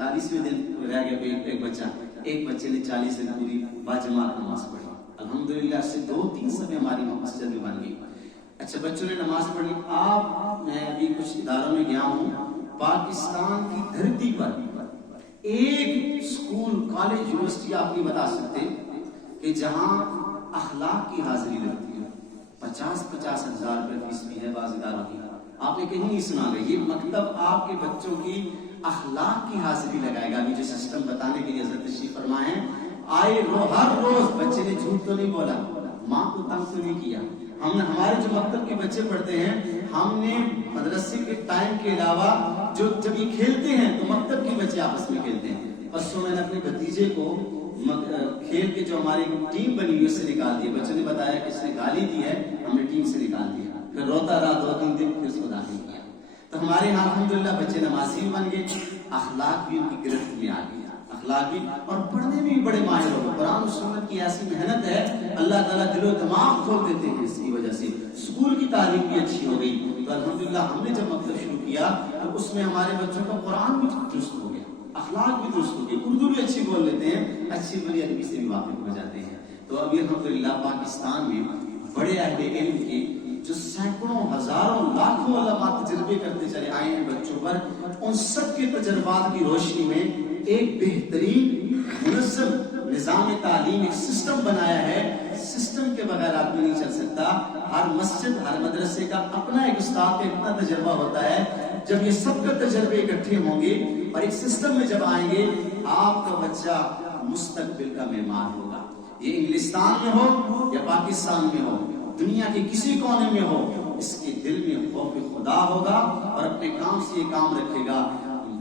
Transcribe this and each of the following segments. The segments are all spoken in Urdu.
41ویں دن رہ گیا ایک بچہ، ایک بچے نے 40 دن پوری باجماعت نماز پڑھی، الحمدللہ سے 2-3 سمے ہماری مسجد بھی بن گئی۔ اچھا بچوں نے نماز پڑھی۔ میں ابھی کچھ اداروں میں گیا ہوں، پاکستان کی دھرتی پر ایک اسکول، کالج، یونیورسٹی آپ نہیں بتا سکتے کہ جہاں اخلاق کی حاضری لگتی ہے۔ 50-50 ہزار روپے فیس بھی ہے بعض اداروں کی، آپ نے کہیں نہیں سنا گا۔ یہ مکتب آپ کے بچوں کی اخلاق کی حاضری لگائے گا۔ ابھی جو سسٹم بتانے کے لیے حضرت تشریف فرمائے ہیں، ہر روز بچے نے جھوٹ تو نہیں بولا، ماں کو تنگ تو نہیں کیا۔ ہمارے جو مکتب کے بچے پڑھتے ہیں، ہم نے مدرسے کے ٹائم کے علاوہ جب یہ کھیلتے ہیں تو مکتب کے بچے آپس میں کھیلتے ہیں۔ پرسوں میں نے اپنے بھتیجے کو کھیل کے جو ہماری ٹیم بنی ہوئی اس سے نکال دیا۔ بچوں نے بتایا کہ اس نے گالی دی ہے، ہم نے ٹیم سے نکال دیا، پھر روتا رہا 2-3 دن، پھر اس کو داخل کیا۔ تو ہمارے یہاں الحمدللہ بچے نمازی بن گئے، اخلاق بھی ان کی گرفت میں آ گئی، اخلاق بھی، اور پڑھنے میں بھی بڑے ماہر ہو گئے۔ قرآن و سنت کی ایسی محنت ہے، اللہ تعالیٰ دل و دماغ کھول دیتے ہیں اس کی وجہ سے۔ اسکول کی تعلیم بھی اچھی ہو گئی۔ تو الحمدللہ ہم نے جب مکتب شروع کیا تو اس میں ہمارے بچوں کا قرآن بھی درست ہو گیا، اخلاق بھی درست ہو گئی، اردو بھی اچھی بول لیتے ہیں، اچھی بڑی عربی سے بھی واقف ہو جاتے ہیں۔ تو ابھی الحمدللہ پاکستان میں بڑے اہل علم کے جو سینکڑوں، ہزاروں، لاکھوں علماء تجربے کرتے چلے آئے ہیں بچوں پر، ان سب کے تجربات کی روشنی میں ایک بہترین منظم نظام تعلیم، ایک سسٹم بنایا ہے۔ سسٹم کے بغیر آدمی نہیں چل سکتا۔ ہر مسجد، ہر مدرسے کا اپنا ایک استاد کا اتنا تجربہ ہوتا ہے۔ جب یہ سب کا تجربے اکٹھے ہوں گے اور ایک سسٹم میں جب آئیں گے، آپ کا بچہ مستقبل کا معمار ہوگا۔ یہ انگلستان میں ہو یا پاکستان میں ہو، دنیا کے کسی کونے میں ہو، اس کے دل میں خوف خدا ہوگا اور اپنے کام سے یہ کام رکھے گا۔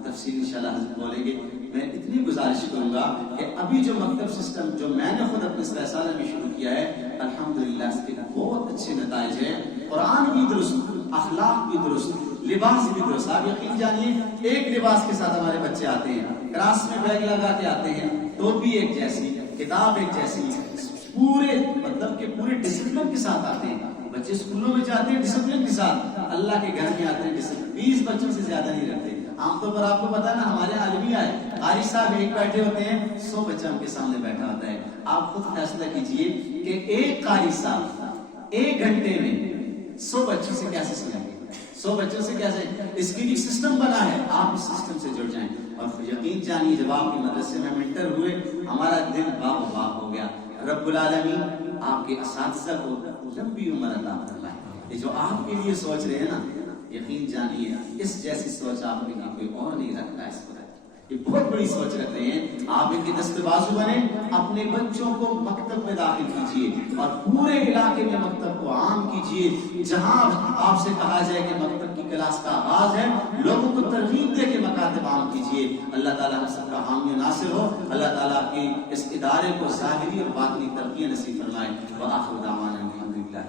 تفصیل انشاءاللہ حضرت بولیں گے۔ میں اتنی گزارش کروں گا کہ ابھی جو مکتب سسٹم جو میں نے خود اپنے سالہ میں شروع کیا ہے، الحمدللہ اس کے بہت اچھے نتائج ہیں۔ قرآن بھی درست، اخلاق بھی درست، لباس بھی درست۔ آپ یقین جانیے ایک لباس کے ساتھ ہمارے بچے آتے ہیں، کلاس میں بیگ لگا کے آتے ہیں، ٹوپی ایک جیسی، کتاب ایک جیسی، پورے مطلب کہ پورے ڈسپلن کے ساتھ آتے ہیں۔ بچے اسکولوں میں جاتے ہیں ڈسپلن کے ساتھ، اللہ کے گھر میں آتے ہیں ڈسپلن۔ 20 بچوں سے زیادہ نہیں رکھتے۔ عام طور پر آپ کو پتا ہے نا، ہمارے عالمی آئے قاری صاحب ایک بیٹھے ہوتے ہیں، 100 بچہ ان کے سامنے بیٹھا ہوتا ہے۔ آپ خود فیصلہ کیجئے کہ ایک قاری صاحب 1 گھنٹے میں 100 بچوں سے کیسے سنیں گے؟ 100 بچوں سے کیسے؟ اس کی بھی سسٹم بنا ہے، آپ اس سسٹم سے جڑ جائیں۔ اور یقین جانیے جب آپ کے مدرسے میں منٹر ہوئے، ہمارا دل باغ باغ ہو گیا۔ رب العالمین آپ کے اساتذہ کو لمبی عمر عطا فرمائے۔ یہ جو آپ کے لیے سوچ رہے ہیں نا، یقین جانیے اس جیسی سوچ آپ کے لیے کوئی اور نہیں رکھتا ہے۔ اس پر یہ بہت بڑی سوچ رکھ رہے ہیں۔ آپ ان کے دست بازو بنے، اپنے بچوں کو مکتب میں داخل کیجیے اور پورے علاقے میں مکتب کو عام کیجیے۔ جہاں آپ سے کہا جائے کہ مکتب کی کلاس کا آغاز ہے، لوگوں کو ترغیب دے کے مکاتب عام کیجیے۔ اللہ تعالیٰ ہم سب کا حامی و ناصر ہو۔ اللہ تعالیٰ کی اس ادارے کو ظاہری اور باطنی ترقی نصیب فرمائے۔ وآخر دعوانا الحمدللہ۔